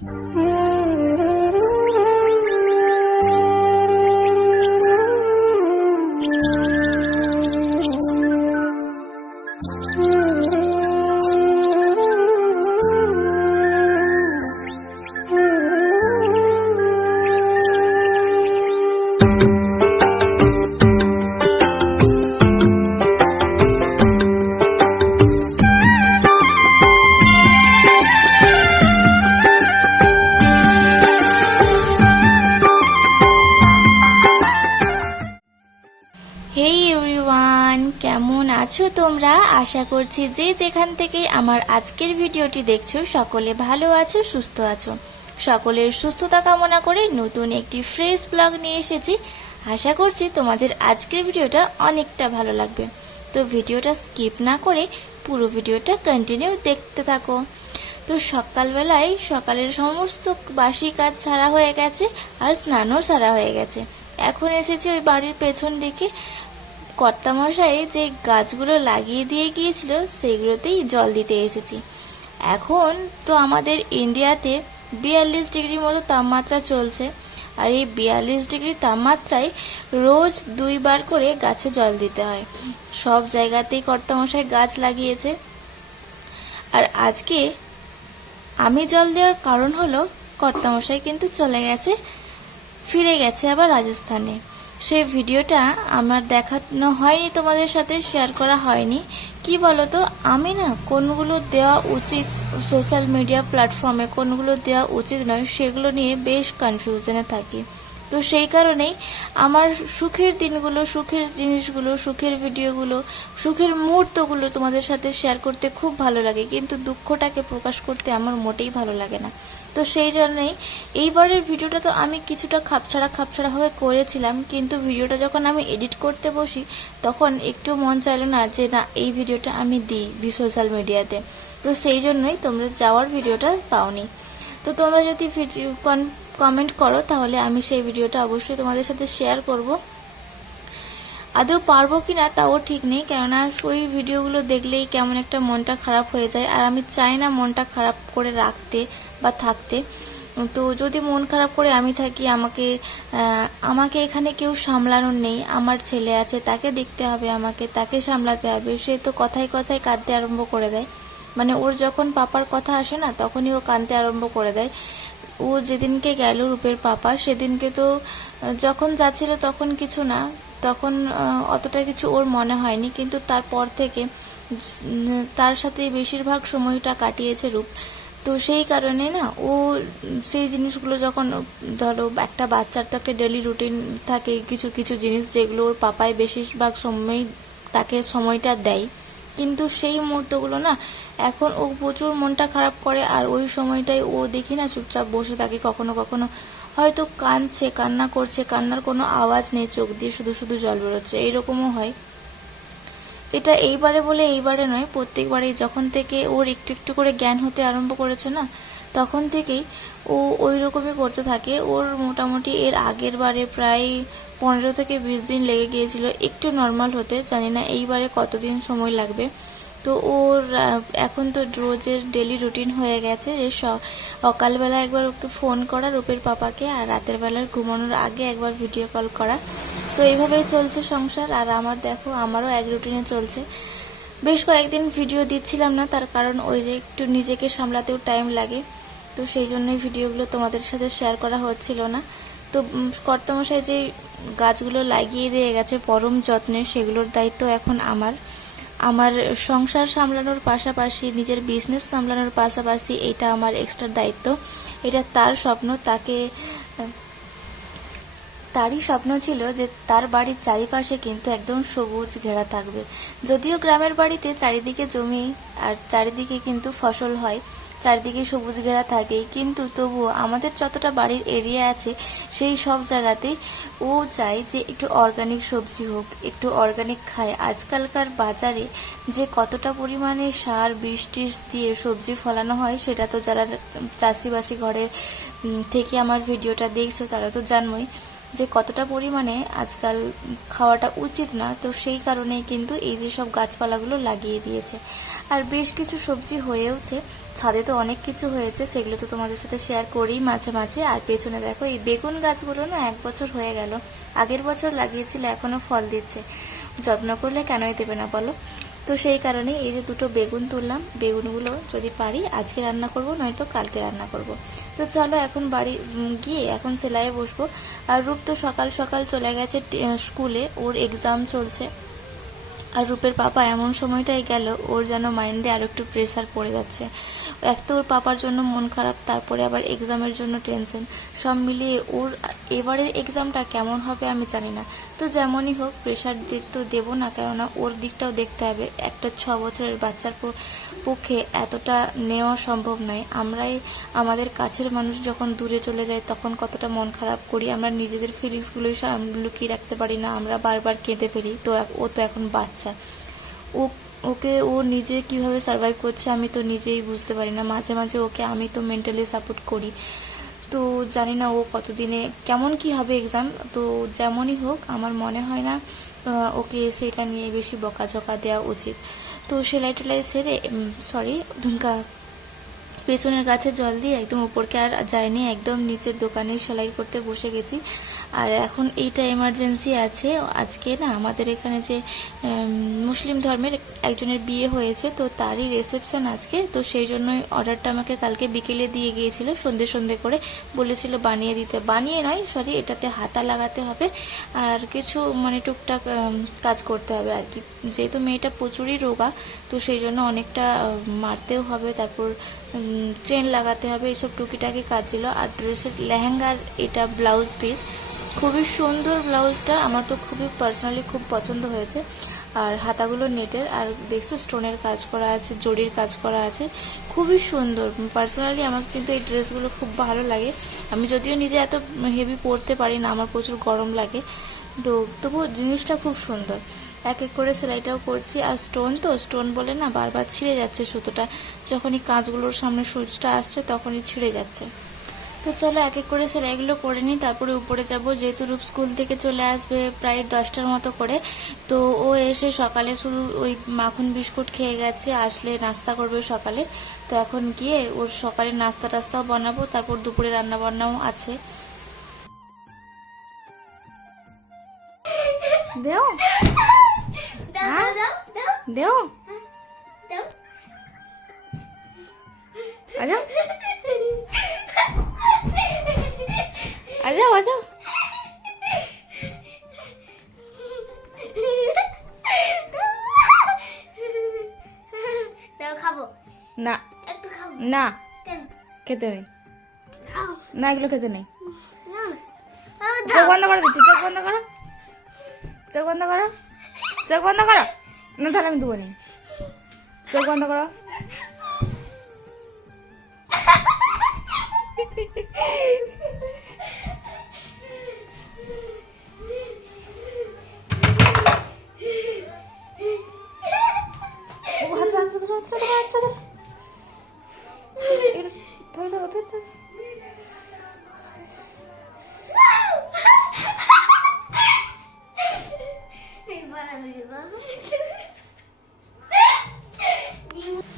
হেই everyone, কেমন আছো তোমরা? আশা করছি যে যেখান থেকে আমার আজকের ভিডিওটি দেখছো সকলে ভালো আছো, সুস্থ আছো। সকলের সুস্থতা কামনা করে নতুন একটি ফ্রেশ ব্লগ নিয়ে এসেছি। আশা করছি তোমাদের আজকের ভিডিওটা অনেকটা ভালো লাগবে। তো ভিডিওটা স্কিপ না করে পুরো ভিডিওটা কন্টিনিউ দেখতে থাকো। তো সকালবেলায় সকালের সমস্ত বাসি কাজ সারা হয়ে গেছে আর স্নানও সারা হয়ে গেছে। এখন এসেছি ওই বাড়ির পেছন দিকে। কর্তামশাই যে গাছগুলো লাগিয়ে দিয়ে গিয়েছিল সেগুলোতেই জল দিতে এসেছি। এখন তো আমাদের ইন্ডিয়াতে 42 ডিগ্রির মতো তাপমাত্রা চলছে, আর এই 42 ডিগ্রি তাপমাত্রায় রোজ 2 বার করে গাছে জল দিতে হয়। সব জায়গাতেই কর্তামশাই গাছ লাগিয়েছে। আর আজকে আমি জল দেওয়ার কারণ হলো কর্তামশাই কিন্তু ফিরে গেছে আবার রাজস্থানে। সেই ভিডিওটা আমার দেখানো হয়নি, তোমাদের সাথে শেয়ার করা হয়নি। কি বলতো, আমি না কোনগুলো দেওয়া উচিত সোশ্যাল মিডিয়া প্ল্যাটফর্মে, কোনগুলো দেওয়া উচিত নয়, সেগুলো নিয়ে বেশ কনফিউশনে থাকি। তো সেই কারণেই আমার সুখের দিনগুলো, সুখের জিনিসগুলো, সুখের ভিডিওগুলো, সুখের মুহূর্তগুলো তোমাদের সাথে শেয়ার করতে খুব ভালো লাগে, কিন্তু দুঃখটাকে প্রকাশ করতে আমার মোটেই ভালো লাগে না। তো সেই জন্যই এইবারের ভিডিওটা তো আমি কিছুটা খাপছাড়া ভাবে করেছিলাম, কিন্তু ভিডিওটা যখন আমি এডিট করতে বসি তখন একটু মন চাইলো না যে না এই ভিডিওটা আমি দিই সোশ্যাল মিডিয়াতে। তো সেই জন্যই তোমরা যাওয়ার ভিডিওটা পাওনি। তো তোমরা যদি কমেন্ট করো তাহলে আমি সেই ভিডিওটা অবশ্যই তোমাদের সাথে শেয়ার করব। আদৌ পারবো কিনা তাও ঠিক নেই, কেননা ওই ভিডিওগুলো দেখলেই কেমন একটা মনটা খারাপ হয়ে যায়, আর আমি চাই না মনটা খারাপ করে রাখতে বা থাকতে। তো যদি মন খারাপ করে আমি থাকি, আমাকে এখানে কেউ সামলানোর নেই। আমার ছেলে আছে, তাকে দেখতে হবে, তাকে সামলাতে হবে। সে তো কথায় কথায় কাঁদতে আরম্ভ করে দেয়, মানে ওর যখন পাপার কথা আসে না তখনই ও কাঁদতে আরম্ভ করে দেয়। ও যেদিনকে গেল রূপের পাপা, সেদিনকে তো যখন যাচ্ছিল তখন কিছু না, তখন অতটা কিছু ওর মনে হয়নি, কিন্তু তারপর থেকে তার সাথে বেশিরভাগ সময়টা কাটিয়েছে রূপ। তো সেই কারণে না ও সেই জিনিসগুলো যখন, ধরো একটা বাচ্চার তো একটা ডেলি রুটিন থাকে, কিছু কিছু জিনিস যেগুলো ওর পাপাই বেশিরভাগ সময় তাকে সময়টা দেয়, কিন্তু সেই মুহূর্তগুলো না এখন ও প্রচুর মনটা খারাপ করে। আর ওই সময়টাই ও দেখি না চুপচাপ বসে থাকে, কখনো কখনো হয়তো কাঁদছে, কান্না করছে, কান্নার কোনো আওয়াজ নেই, চোখ দিয়ে শুধু শুধু জল বেরোচ্ছে, এইরকমও হয়। এটা এইবারে বলে এইবারে নয়, প্রত্যেকবারেই যখন থেকে ওর একটু একটু করে জ্ঞান হতে আরম্ভ করেছে না, তখন থেকেই ও ওই রকমই করতে থাকে। ওর মোটামুটি এর আগের বারে প্রায় 15 থেকে 20 দিন লেগে গিয়েছিল একটু নর্মাল হতে, জানি না এইবারে কতদিন সময় লাগবে। তো ওর এখন তো রোজের ডেলি রুটিন হয়ে গেছে যে সকালবেলা একবার ওকে ফোন করা রূপের পাপাকে, আর রাতের বেলার ঘুমানোর আগে একবার ভিডিও কল করা। তো এইভাবেই চলছে সংসার। আর আমার দেখো, আমারও এক রুটিনে চলছে। বেশ কয়েকদিন ভিডিও দিচ্ছিলাম না, তার কারণ ওই যে একটু নিজেকে সামলাতেও টাইম লাগে, তো সেই জন্যই ভিডিওগুলো তোমাদের সাথে শেয়ার করা হচ্ছিল না। তো কর্তামশাই যে গাছগুলো লাগিয়ে দিয়ে গেছে পরম যত্নে, সেগুলোর দায়িত্ব এখন আমার সংসার সামলানোর পাশাপাশি, নিজের বিজনেস সামলানোর পাশাপাশি এটা আমার এক্সট্রা দায়িত্ব। এটা তার স্বপ্ন, তারই স্বপ্ন ছিল যে তার বাড়ির চারিপাশে কিন্তু একদম সবুজ ঘেরা থাকবে। যদিও গ্রামের বাড়িতে চারিদিকে জমি আর চারিদিকে কিন্তু ফসল হয়, চারিদিকে সবুজ ঘেরা থাকে, কিন্তু তবুও আমাদের যতটা বাড়ির এরিয়া আছে সেই সব জায়গাতেই ও চায় যে একটু অর্গানিক সবজি হোক, একটু অর্গানিক খায়। আজকালকার বাজারে যে কতটা পরিমাণে সার বিষ টিষ দিয়ে সবজি ফলানো হয়, সেটা তো যারা চাষিবাসী ঘরের থেকে আমার ভিডিওটা দেখছো তারা তো জানোই যে কতটা পরিমাণে আজকাল খাওয়াটা উচিত না। তো সেই কারণেই কিন্তু এই যে সব গাছপালাগুলো লাগিয়ে দিয়েছে। আর বেশ কিছু সবজি হয়েওছে, ছাদে তো অনেক কিছু হয়েছে, সেগুলো তো তোমাদের সাথে শেয়ার করি মাঝে মাঝে। আর পেছনে দেখো এই বেগুন গাছগুলো না 1 বছর হয়ে গেল, আগের বছর লাগিয়েছিল, এখনো ফল দিচ্ছে। যত্ন করলে কেনই দেবে না বলো। তো সেই কারণে এই যে 2টো বেগুন তুললাম, বেগুনগুলো যদি পারি আজকে রান্না করব, নয়তো কালকে রান্না করব। তো চলো এখন বাড়ি গিয়ে এখন সেলাইয়ে বসবো। আর রূপ তো সকাল সকাল চলে গেছে স্কুলে, ওর এক্সাম চলছে। আর রূপের পাপা এমন সময়টাই গেল, ওর যেন মাইন্ডে আরো একটু প্রেশার পড়ে যাচ্ছে। এক তো ওর পাপার জন্য মন খারাপ, তারপরে আবার এক্সামের জন্য টেনশন, সব মিলিয়ে ওর এবারের এক্সামটা কেমন হবে আমি জানি না। তো যেমনই হোক প্রেশার তো দেবো না, কেননা ওর দিকটাও দেখতে হবে। একটা 6 বছরের বাচ্চার পক্ষে এতটা নেওয়া সম্ভব নয়। আমরাই আমাদের কাছের মানুষ যখন দূরে চলে যায় তখন কতটা মন খারাপ করি, আমরা নিজেদের ফিলিংসগুলোই লুকিয়ে রাখতে পারি না, আমরা বারবার কেঁদে ফেলি। তো ও তো এখন বাচ্চা, ওকে ও নিজে কিভাবে সার্ভাইভ করছে আমি তো নিজেই বুঝতে পারি না। মাঝে মাঝে ওকে আমি তো মেন্টালি সাপোর্ট করি। তো জানি না ও কতদিনে কেমন কি হবে এক্সাম। তো যেমনই হোক আমার মনে হয় না ওকে এসে এটা নিয়ে বেশি বকাঝকা দেওয়া উচিত। তো সেলাই টেলাই সেরে সরি পেছনের গাছে জল দিয়ে একদম উপরকে আর যায়নি, একদম নিচের দোকানে সেলাই করতে বসে গেছি। আর এখন এইটা এমার্জেন্সি আছে, আজকে না আমাদের এখানে যে মুসলিম ধর্মের একজনের বিয়ে হয়েছে, তো তারই রিসেপশন আজকে। তো সেই জন্যই অর্ডারটা আমাকে কালকে বিকেলে দিয়ে গিয়েছিল, সন্ধে সন্ধে করে বলেছিল বানিয়ে দিতে। বানিয়ে নয় সরি, এটাতে হাতা লাগাতে হবে আর কিছু মানে টুকটাক কাজ করতে হবে আর কি। যেহেতু মেয়েটা প্রচুরই রোগা, তো সেই জন্য অনেকটা মারতেও হবে, তারপর চেন লাগাতে হবে, এইসব টুকিটাকি কাজ ছিল। আর ড্রেসের লেহেঙ্গার এটা ব্লাউজ পিস, খুবই সুন্দর ব্লাউজটা, আমার তো খুবই পার্সোনালি খুব পছন্দ হয়েছে। আর হাতাগুলো নেটের, আর দেখছো স্টোনের কাজ করা আছে, জরির কাজ করা আছে, খুবই সুন্দর। পার্সোনালি আমার কিন্তু এই ড্রেসগুলো খুব ভালো লাগে। আমি যদিও নিজে এত হেভি পরতে পারি না, আমার প্রচুর গরম লাগে, তো তবুও জিনিসটা খুব সুন্দর। এক এক করে সেলাইটাও করছি। আর স্টোন বলে না বারবার ছিঁড়ে যাচ্ছে সুতোটা, যখনই কাঁচগুলোর সামনে সূচটা আসছে তখনই ছিঁড়ে যাচ্ছে। তো চলো এক এক করে সেলাইগুলো করে নিই, তারপরে উপরে যাব। যেহেতু রূপ স্কুল থেকে চলে আসবে প্রায় 10টার মতো করে, তো ও এসে সকালে শুধু ওই মাখন বিস্কুট খেয়ে গেছে, আসলে নাস্তা করবে সকালে। তো এখন গিয়ে ওর সকালে নাস্তা টাস্তাও বানাবো, তারপর দুপুরে রান্না বান্নাও আছে। দেও দেও আজাও আজাও আজাও খাবো না একটু খাবো না কেন খেতে নেই, খাও না এগুলো খেতে নেই। না চোখ বন্ধ করে দিচ্ছি, চোখ বন্ধ করো, চোখ বন্ধ করো, চোখ বন্ধ করো। না তাহলে আমি দেবো নি, চোখ বন্ধ করো। ধরে থাকো ধরে থাকো।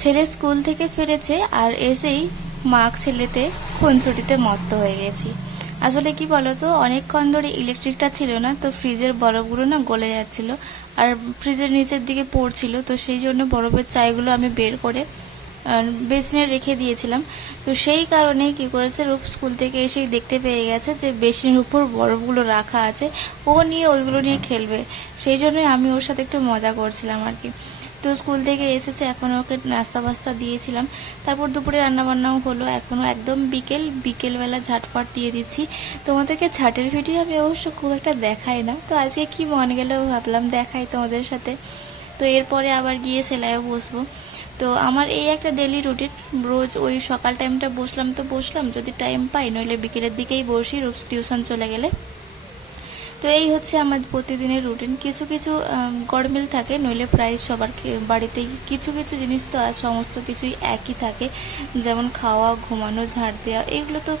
ছেলে স্কুল থেকে ফিরেছে, আর এসেই মা ছেলেতে খুনছুটিতে মত্ত হয়ে গেছি। আসলে কি বলতো, অনেকক্ষণ ধরে ইলেকট্রিকটা ছিল না, তো ফ্রিজের বরফগুলো না গলে যাচ্ছিল আর ফ্রিজের নিচের দিকে পড়ছিল। তো সেই জন্য বরফের চাইগুলো আমি বের করে বেসিনে রেখে দিয়েছিলাম। তো সেই কারণে কি করেছে, রূপ স্কুল থেকে এসেই দেখতে পেয়ে গেছে যে বেসিনের উপর বরফগুলো রাখা আছে, ও নিয়ে ওইগুলো নিয়ে খেলবে। সেই জন্যই আমি ওর সাথে একটু মজা করছিলাম আর কি। তো স্কুল থেকে এসেছে, এখন ওকে নাস্তা বাস্তা দিয়েছিলাম, তারপর দুপুরে রান্নাবান্নাও হলো। এখনো একদম বিকেলবেলা ঝাটপাট দিয়ে দিচ্ছি। তোমাদেরকে ছাটের ভিডিও আমি অবশ্য খুব একটা দেখাই না, তো আজকে কি মন গেল ভাবলাম দেখাই তোমাদের সাথে। তো এরপরে আবার গিয়ে সেলাইও বসবো। তো আমার এই একটা ডেলি রুটিন, রোজ ওই সকাল টাইমটা বসলাম তো বসলাম, যদি টাইম পাই, নইলে বিকেলের দিকেই বসি রোজ টিউশন চলে গেলে। তো এই হচ্ছে আমার প্রতিদিনের রুটিন। কিছু কিছু গরমিল থাকে, নইলে প্রায় সবার বাড়িতেই কিছু কিছু জিনিস তো আর সমস্ত কিছুই একই থাকে, যেমন খাওয়া, ঘুমানো, ঝাড় দেওয়া, এগুলো তো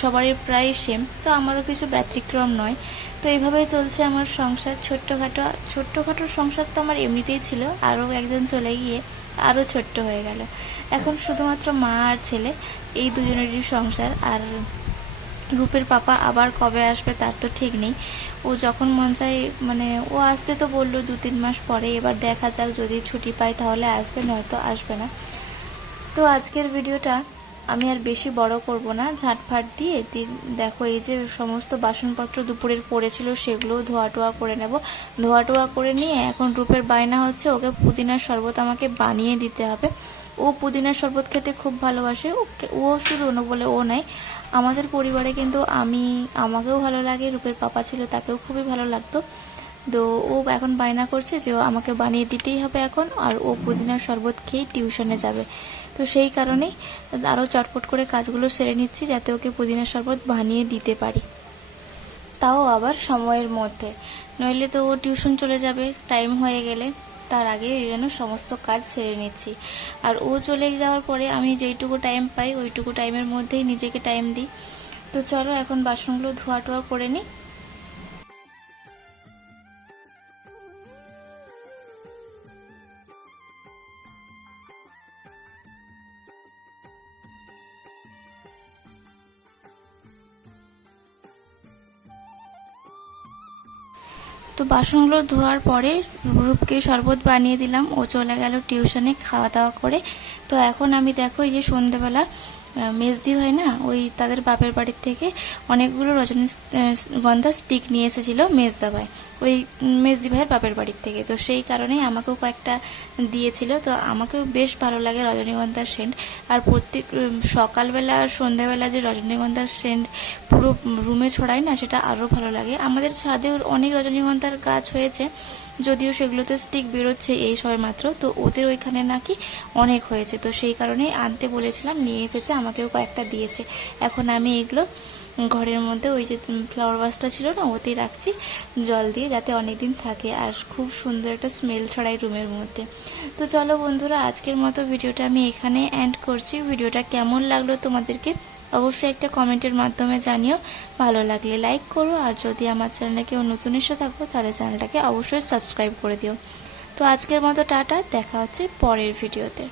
সবারই প্রায় সেম, তো আমারও কিছু ব্যতিক্রম নয়। তো এইভাবেই চলছে আমার সংসার। ছোট্টখাটো সংসার তো আমার এমনিতেই ছিল, আরও একজন চলে গিয়ে আরও ছোট্ট হয়ে গেল। এখন শুধুমাত্র মা আর ছেলে, এই দুজনেরই সংসার। আর রূপের পাপা আবার কবে আসবে তার তো ঠিক নেই। ও যখন মন চায় মানে ও আসবে তো বললো 2-3 মাস পরে, এবার দেখা যাক, যদি ছুটি পাই তাহলে আসবে, নয়তো আসবে না। তো আজকের ভিডিওটা আমি আর বেশি বড় করব না, ঝাঁটফাট দিয়ে দেখো এই যে সমস্ত বাসনপত্র দুপুরের পড়েছিল সেগুলো ধোয়া টোয়া করে নেব। ধোয়া টোয়া করে নিয়ে এখন রূপের বায়না হচ্ছে ওকে পুদিনার শরবত আমাকে বানিয়ে দিতে হবে। ও পুদিনার শরবত খেতে খুব ভালোবাসে। ও শুধু অন্য বলে ও নাই, আমাদের পরিবারে কিন্তু আমাকেও ভালো লাগে, রূপের পাপা ছিল তাকেও খুবই ভালো লাগতো। তো ও এখন বায়না করছে যে ও আমাকে বানিয়ে দিতেই হবে এখন, আর ও পুদিনার শরবত খেয়েই টিউশনে যাবে। তো সেই কারণেই আরও চটপট করে কাজগুলো সেরে নিচ্ছি যাতে ওকে পুদিনার শরবত বানিয়ে দিতে পারি, তাও আবার সময়ের মধ্যে, নইলে তো ও টিউশন চলে যাবে টাইম হয়ে গেলে। তার আগে এই জন্য সমস্ত কাজ সেরে নিচ্ছি। আর ও চলে যাওয়ার পরে আমি যেইটুকু টাইম পাই ওইটুকু টাইমের মধ্যেই নিজেকে টাইম দিই। তো চলো এখন বাসনগুলো ধোয়া টোয়া করে নিই। তো বাসনগুলো ধোয়ার পরে রূপকে শরবত বানিয়ে দিলাম, ও চলে গেল টিউশনে খাওয়া দাওয়া করে। তো এখন আমি দেখো এই যে সন্ধেবেলা মেজদি হয় না, ওই তাদের বাপের বাড়ির থেকে অনেকগুলো রজনীগন্ধা স্টিক নিয়ে এসেছিল মেজদা ভাই, ওই মেজদি ভাইয়ের বাপের বাড়ির থেকে। তো সেই কারণেই আমাকেও কয়েকটা দিয়েছিল। তো আমাকেও বেশ ভালো লাগে রজনীগন্ধার সেন্ট। আর প্রত্যেক সকালবেলা আর সন্ধ্যাবেলা যে রজনীগন্ধার সেন্ট পুরো রুমে ছড়ায় না, সেটা আরও ভালো লাগে। আমাদের ছাদেও অনেক রজনীগন্ধার গাছ হয়েছে, যদিও সেগুলোতে স্টিক বেরোচ্ছে এই সবে মাত্র। তো ওদের ওইখানে নাকি অনেক হয়েছে, তো সেই কারণেই আনতে বলেছিলাম, নিয়ে এসেছে, আমাকেও কয়েকটা দিয়েছে। এখন আমি এগুলো ঘরের মধ্যে ওই যে ফ্লাওয়ার ভাসটা ছিল না, ওতেই রাখছি জল দিয়ে, যাতে অনেকদিন থাকে আর খুব সুন্দর একটা স্মেল ছড়ায় রুমের মধ্যে। তো চলো বন্ধুরা, আজকের মতো ভিডিওটা আমি এখানে এন্ড করছি। ভিডিওটা কেমন লাগলো তোমাদেরকে অবশ্যই একটা কমেন্টের মাধ্যমে জানিও। ভালো লাগলে লাইক করো, আর যদি আমার চ্যানেলে কেউ নতুন এসে থাকো তাহলে চ্যানেলটাকে অবশ্যই সাবস্ক্রাইব করে দিও। তো আজকের মতো টাটা, দেখা হচ্ছে পরের ভিডিওতে।